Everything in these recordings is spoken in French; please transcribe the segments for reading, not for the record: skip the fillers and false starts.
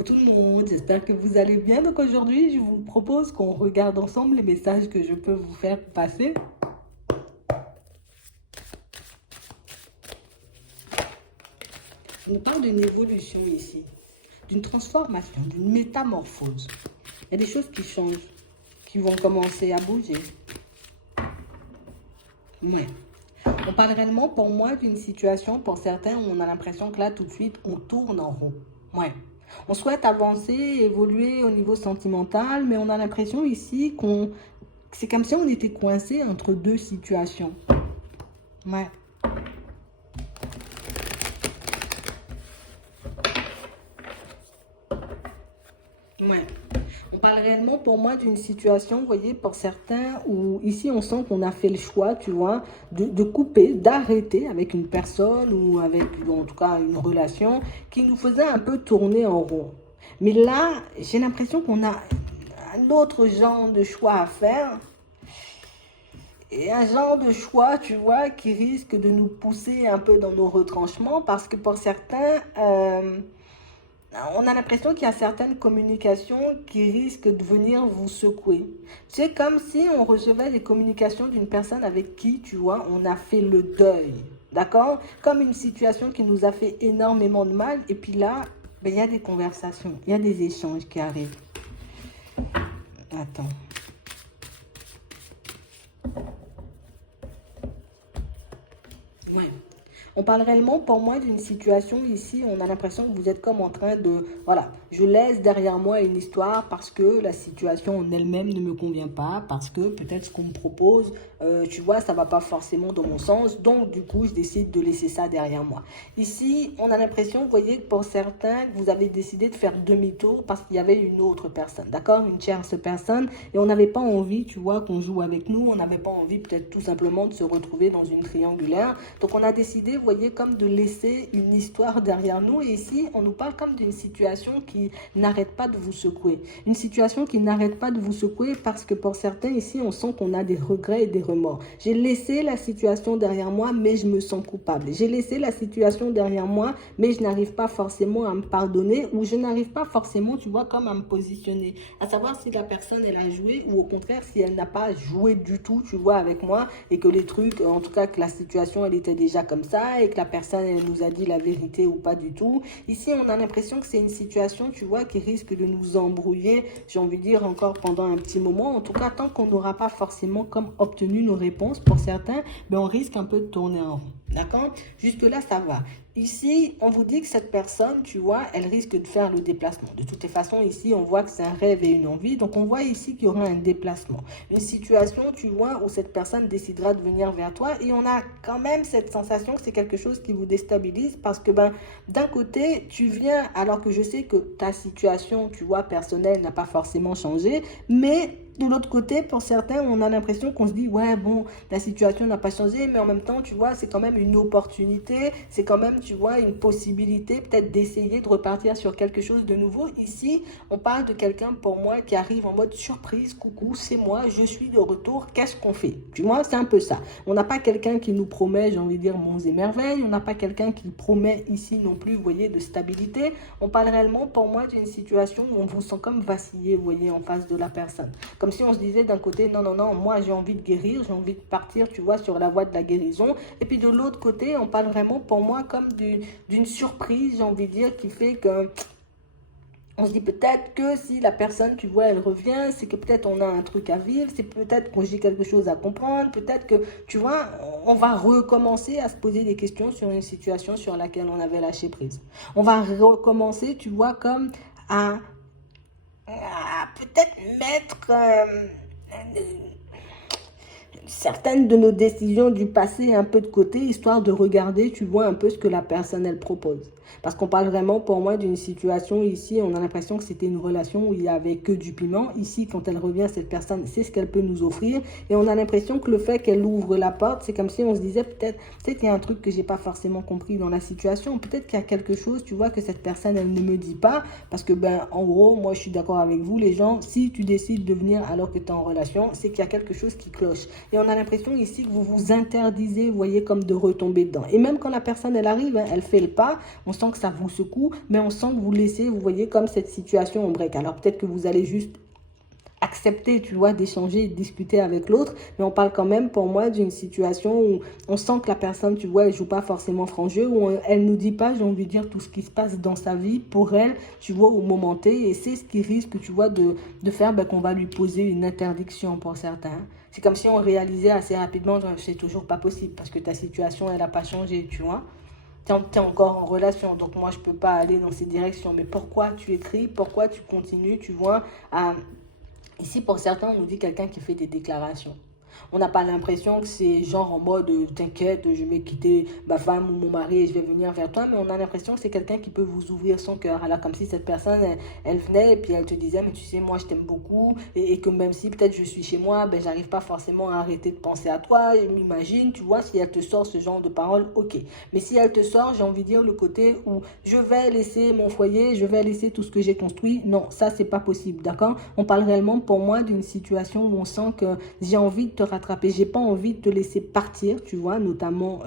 Coucou tout le monde, j'espère que vous allez bien. Donc aujourd'hui, je vous propose qu'on regarde ensemble les messages que je peux vous faire passer. On parle d'une évolution ici, d'une transformation, d'une métamorphose. Il y a des choses qui changent, qui vont commencer à bouger. Ouais. On parle réellement pour moi d'une situation, pour certains, où on a l'impression que là, tout de suite, on tourne en rond. Ouais. On souhaite avancer, évoluer au niveau sentimental, mais on a l'impression ici qu'on... C'est comme si on était coincé entre deux situations. Ouais. Ouais. On parle réellement pour moi d'une situation, vous voyez, pour certains, où ici on sent qu'on a fait le choix, tu vois, de couper, d'arrêter avec une personne ou avec, en tout cas, une relation qui nous faisait un peu tourner en rond. Mais là, j'ai l'impression qu'on a un autre genre de choix à faire et un genre de choix, tu vois, qui risque de nous pousser un peu dans nos retranchements parce que pour certains, on a l'impression qu'il y a certaines communications qui risquent de venir vous secouer. C'est comme si on recevait des communications d'une personne avec qui, tu vois, on a fait le deuil. D'accord? Comme une situation qui nous a fait énormément de mal. Et puis là, ben, il y a des conversations, il y a des échanges qui arrivent. Attends. Ouais. On parle réellement pour moi d'une situation ici, on a l'impression que vous êtes comme en train de, voilà, je laisse derrière moi une histoire parce que la situation en elle-même ne me convient pas, parce que peut-être ce qu'on me propose, tu vois, ça va pas forcément dans mon sens, donc du coup, je décide de laisser ça derrière moi. Ici, on a l'impression, vous voyez, que pour certains, que vous avez décidé de faire demi-tour parce qu'il y avait une autre personne, d'accord, une tierce personne, et on n'avait pas envie, tu vois, qu'on joue avec nous, on n'avait pas envie peut-être tout simplement de se retrouver dans une triangulaire, donc on a décidé, vous voyez, comme de laisser une histoire derrière nous. Et ici, on nous parle comme d'une situation qui n'arrête pas de vous secouer. Une situation qui n'arrête pas de vous secouer parce que pour certains, ici, on sent qu'on a des regrets et des remords. J'ai laissé la situation derrière moi, mais je me sens coupable. J'ai laissé la situation derrière moi, mais je n'arrive pas forcément à me pardonner ou je n'arrive pas forcément, tu vois, comme à me positionner. À savoir si la personne, elle a joué ou au contraire, si elle n'a pas joué du tout, tu vois, avec moi et que les trucs, en tout cas, que la situation, elle était déjà comme ça et que la personne, elle nous a dit la vérité ou pas du tout. Ici, on a l'impression que c'est une situation, tu vois, qui risque de nous embrouiller, j'ai envie de dire, encore pendant un petit moment. En tout cas, tant qu'on n'aura pas forcément comme obtenu nos réponses pour certains, ben on risque un peu de tourner en rond. D'accord? Jusque-là, ça va. Ici, on vous dit que cette personne, tu vois, elle risque de faire le déplacement. De toutes les façons, ici, on voit que c'est un rêve et une envie. Donc, on voit ici qu'il y aura un déplacement. Une situation, tu vois, où cette personne décidera de venir vers toi. Et on a quand même cette sensation que c'est quelque chose qui vous déstabilise parce que, ben, d'un côté, tu viens, alors que je sais que ta situation, tu vois, personnelle n'a pas forcément changé, mais de l'autre côté, pour certains, on a l'impression qu'on se dit, ouais, bon, la situation n'a pas changé, mais en même temps, tu vois, c'est quand même une opportunité, c'est quand même, tu vois, une possibilité peut-être d'essayer de repartir sur quelque chose de nouveau. Ici, on parle de quelqu'un, pour moi, qui arrive en mode surprise, coucou, c'est moi, je suis de retour, qu'est-ce qu'on fait? Tu vois, c'est un peu ça. On n'a pas quelqu'un qui nous promet, j'ai envie de dire, monts et merveilles, on n'a pas quelqu'un qui promet ici non plus, vous voyez, de stabilité. On parle réellement, pour moi, d'une situation où on vous sent comme vaciller, vous voyez, en face de la personne. Comme si on se disait d'un côté, non, non, non, moi j'ai envie de guérir, j'ai envie de partir, tu vois, sur la voie de la guérison. Et puis de l'autre côté, on parle vraiment pour moi comme d'une surprise, j'ai envie de dire, qui fait que on se dit peut-être que si la personne, tu vois, elle revient, c'est que peut-être on a un truc à vivre, c'est peut-être que j'ai quelque chose à comprendre, peut-être que, tu vois, on va recommencer à se poser des questions sur une situation sur laquelle on avait lâché prise. On va recommencer, tu vois, comme à peut-être mettre certaines de nos décisions du passé un peu de côté, histoire de regarder, tu vois, un peu ce que la personne, elle propose. Parce qu'on parle vraiment, pour moi, d'une situation ici, on a l'impression que c'était une relation où il n'y avait que du piment. Ici, quand elle revient, cette personne, c'est ce qu'elle peut nous offrir. Et on a l'impression que le fait qu'elle ouvre la porte, c'est comme si on se disait peut-être qu'il y a un truc que j'ai pas forcément compris dans la situation. Peut-être qu'il y a quelque chose, tu vois, que cette personne, elle ne me dit pas. Parce que, ben, en gros, moi, je suis d'accord avec vous, les gens, si tu décides de venir alors que tu es en relation, c'est qu'il y a quelque chose qui cloche. Et on a l'impression ici que vous vous interdisez, vous voyez, comme de retomber dedans. Et même quand la personne, elle arrive, hein, elle fait le pas, on sent que ça vous secoue, mais on sent que vous laissez, vous voyez, comme cette situation en break. Alors peut-être que vous allez juste accepter, tu vois, d'échanger, de discuter avec l'autre, mais on parle quand même pour moi d'une situation où on sent que la personne, tu vois, elle joue pas forcément franc jeu, où elle nous dit pas, j'ai envie de dire, tout ce qui se passe dans sa vie pour elle, tu vois, au moment T, et c'est ce qui risque, tu vois, de faire qu'on va lui poser une interdiction pour certains. C'est comme si on réalisait assez rapidement, c'est toujours pas possible, parce que ta situation, elle n'a pas changé, tu vois. Tu es encore en relation, donc moi, je peux pas aller dans ces directions. Mais pourquoi tu écris, pourquoi tu continues, tu vois, à... Ici, pour certains, on nous dit quelqu'un qui fait des déclarations. On n'a pas l'impression que c'est genre en mode t'inquiète, je vais quitter ma femme ou mon mari et je vais venir vers toi, mais on a l'impression que c'est quelqu'un qui peut vous ouvrir son cœur. Alors comme si cette personne, elle venait et puis elle te disait, mais tu sais, moi je t'aime beaucoup et que même si peut-être je suis chez moi, j'arrive pas forcément à arrêter de penser à toi. Imagine, tu vois, si elle te sort ce genre de paroles, ok. Mais si elle te sort, j'ai envie de dire le côté où je vais laisser mon foyer, je vais laisser tout ce que j'ai construit, non, ça c'est pas possible, d'accord? On parle réellement pour moi d'une situation où on sent que j'ai envie de te rattraper. J'ai pas envie de te laisser partir, tu vois, notamment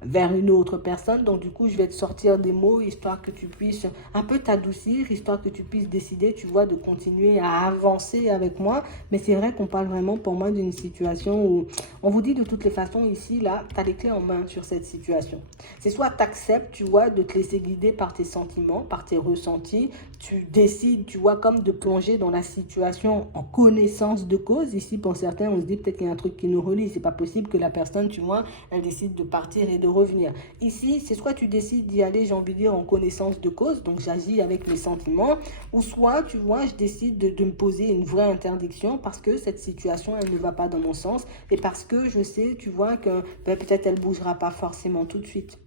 vers une autre personne. Donc, du coup, je vais te sortir des mots, histoire que tu puisses un peu t'adoucir, histoire que tu puisses décider, tu vois, de continuer à avancer avec moi. Mais c'est vrai qu'on parle vraiment pour moi d'une situation où on vous dit de toutes les façons, ici, là, tu as les clés en main sur cette situation. C'est soit tu acceptes, tu vois, de te laisser guider par tes sentiments, par tes ressentis. Tu décides, tu vois, comme de plonger dans la situation en connaissance de cause. Ici, pour certains, on se dit peut-être qu'il y a un truc qui nous relie. C'est pas possible que la personne, tu vois, elle décide de partir et de revenir. Ici, c'est soit tu décides d'y aller, j'ai envie de dire, en connaissance de cause, donc j'agis avec mes sentiments, ou soit, tu vois, je décide de me poser une vraie interdiction parce que cette situation, elle ne va pas dans mon sens et parce que je sais, tu vois, que peut-être elle bougera pas forcément tout de suite.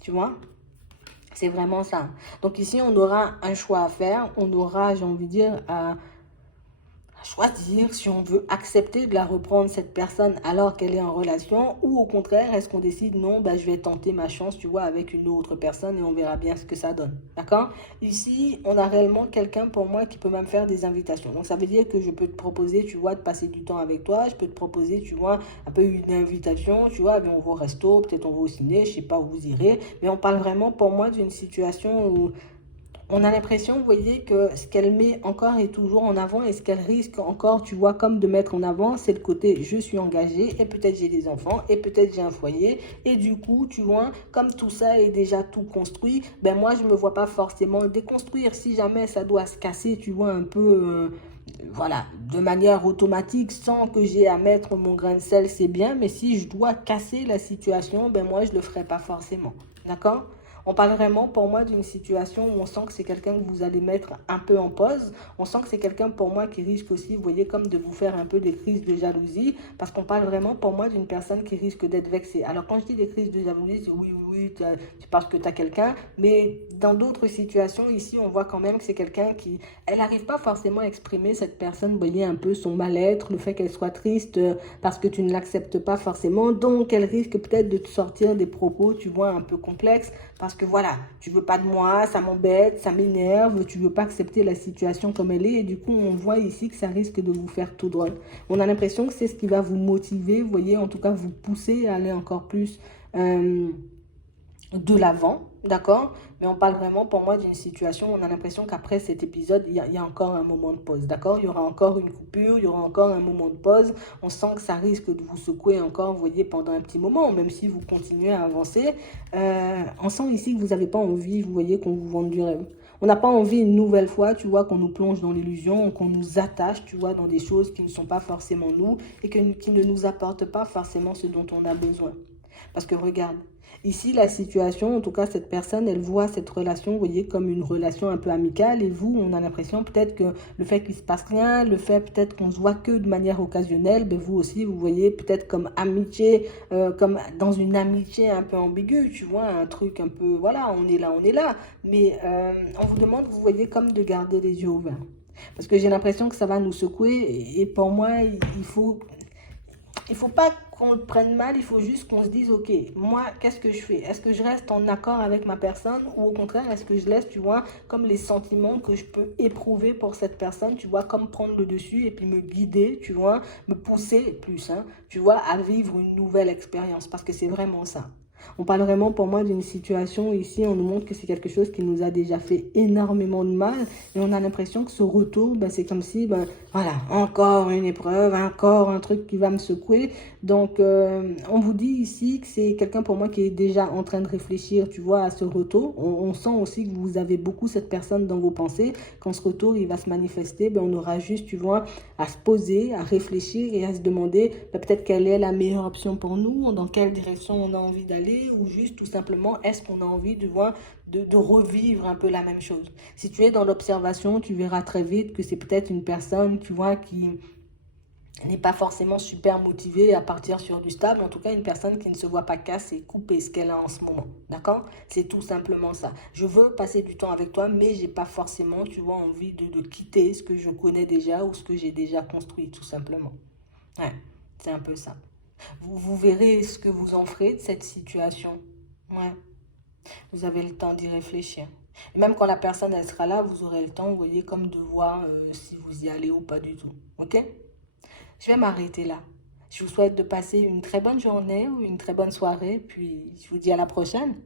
Tu vois? C'est vraiment ça. Donc ici, on aura un choix à faire. On aura, j'ai envie de dire, à choisir si on veut accepter de la reprendre cette personne alors qu'elle est en relation ou au contraire, est-ce qu'on décide non, je vais tenter ma chance, tu vois, avec une autre personne et on verra bien ce que ça donne. D'accord? Ici, on a réellement quelqu'un pour moi qui peut même faire des invitations. Donc ça veut dire que je peux te proposer, tu vois, de passer du temps avec toi. Je peux te proposer, tu vois, un peu une invitation, tu vois, on va au resto, peut-être on va au ciné, je sais pas où vous irez. Mais on parle vraiment pour moi d'une situation où on a l'impression, vous voyez, que ce qu'elle met encore et toujours en avant et ce qu'elle risque encore, tu vois, comme de mettre en avant, c'est le côté je suis engagée et peut-être j'ai des enfants et peut-être j'ai un foyer. Et du coup, tu vois, comme tout ça est déjà tout construit, moi, je ne me vois pas forcément le déconstruire. Si jamais ça doit se casser, tu vois, un peu... voilà, de manière automatique, sans que j'ai à mettre mon grain de sel, c'est bien. Mais si je dois casser la situation, moi, je ne le ferai pas forcément. D'accord? On parle vraiment pour moi d'une situation où on sent que c'est quelqu'un que vous allez mettre un peu en pause. On sent que c'est quelqu'un pour moi qui risque aussi, vous voyez, comme de vous faire un peu des crises de jalousie. Parce qu'on parle vraiment pour moi d'une personne qui risque d'être vexée. Alors quand je dis des crises de jalousie, c'est oui, c'est parce que tu as quelqu'un. Mais dans d'autres situations, ici, on voit quand même que c'est quelqu'un qui... Elle n'arrive pas forcément à exprimer, cette personne, vous voyez, un peu son mal-être, le fait qu'elle soit triste parce que tu ne l'acceptes pas forcément. Donc, elle risque peut-être de te sortir des propos, tu vois, un peu complexes. Parce que voilà, tu veux pas de moi, ça m'embête, ça m'énerve, tu veux pas accepter la situation comme elle est. Et du coup, on voit ici que ça risque de vous faire tout drôle. On a l'impression que c'est ce qui va vous motiver, vous voyez, en tout cas vous pousser à aller encore plus de l'avant, d'accord? Mais on parle vraiment pour moi d'une situation où on a l'impression qu'après cet épisode, il y a encore un moment de pause, d'accord? Il y aura encore une coupure, il y aura encore un moment de pause. On sent que ça risque de vous secouer encore, vous voyez, pendant un petit moment, même si vous continuez à avancer. On sent ici que vous n'avez pas envie, vous voyez, qu'on vous vende du rêve. On n'a pas envie une nouvelle fois, tu vois, qu'on nous plonge dans l'illusion, qu'on nous attache, tu vois, dans des choses qui ne sont pas forcément nous et qui ne nous apportent pas forcément ce dont on a besoin. Parce que regarde, ici, la situation, en tout cas, cette personne, elle voit cette relation, vous voyez, comme une relation un peu amicale. Et vous, on a l'impression peut-être que le fait qu'il ne se passe rien, le fait peut-être qu'on se voit que de manière occasionnelle, vous aussi, vous voyez peut-être comme amitié, comme dans une amitié un peu ambiguë, tu vois, un truc un peu, voilà, on est là, on est là. Mais on vous demande, vous voyez, comme de garder les yeux ouverts. Parce que j'ai l'impression que ça va nous secouer. Et pour moi, il faut pas qu'on le prenne mal, il faut juste qu'on se dise, ok, moi, qu'est-ce que je fais? Est-ce que je reste en accord avec ma personne ou au contraire, est-ce que je laisse, tu vois, comme les sentiments que je peux éprouver pour cette personne, tu vois, comme prendre le dessus et puis me guider, tu vois, me pousser plus, hein, tu vois, à vivre une nouvelle expérience parce que c'est vraiment ça. On parle vraiment pour moi d'une situation ici, on nous montre que c'est quelque chose qui nous a déjà fait énormément de mal et on a l'impression que ce retour, ben, c'est comme si, ben, voilà, encore une épreuve, encore un truc qui va me secouer. Donc, on vous dit ici que c'est quelqu'un pour moi qui est déjà en train de réfléchir, tu vois, à ce retour. On sent aussi que vous avez beaucoup cette personne dans vos pensées. Quand ce retour, il va se manifester, ben, on aura juste, tu vois, à se poser, à réfléchir et à se demander ben, peut-être quelle est la meilleure option pour nous, dans quelle direction on a envie d'aller, ou juste tout simplement, est-ce qu'on a envie de voir, de revivre un peu la même chose. Si tu es dans l'observation, tu verras très vite que c'est peut-être une personne, tu vois, qui n'est pas forcément super motivée à partir sur du stable, en tout cas une personne qui ne se voit pas casser, couper ce qu'elle a en ce moment, d'accord? C'est tout simplement ça. Je veux passer du temps avec toi, mais j'ai pas forcément, tu vois, envie de quitter ce que je connais déjà ou ce que j'ai déjà construit, tout simplement. Ouais, c'est un peu ça. Vous verrez ce que vous en ferez de cette situation. Ouais, vous avez le temps d'y réfléchir. Et même quand la personne elle sera là, vous aurez le temps, vous voyez, comme de voir si vous y allez ou pas du tout. Ok? Je vais m'arrêter là. Je vous souhaite de passer une très bonne journée ou une très bonne soirée, puis je vous dis à la prochaine.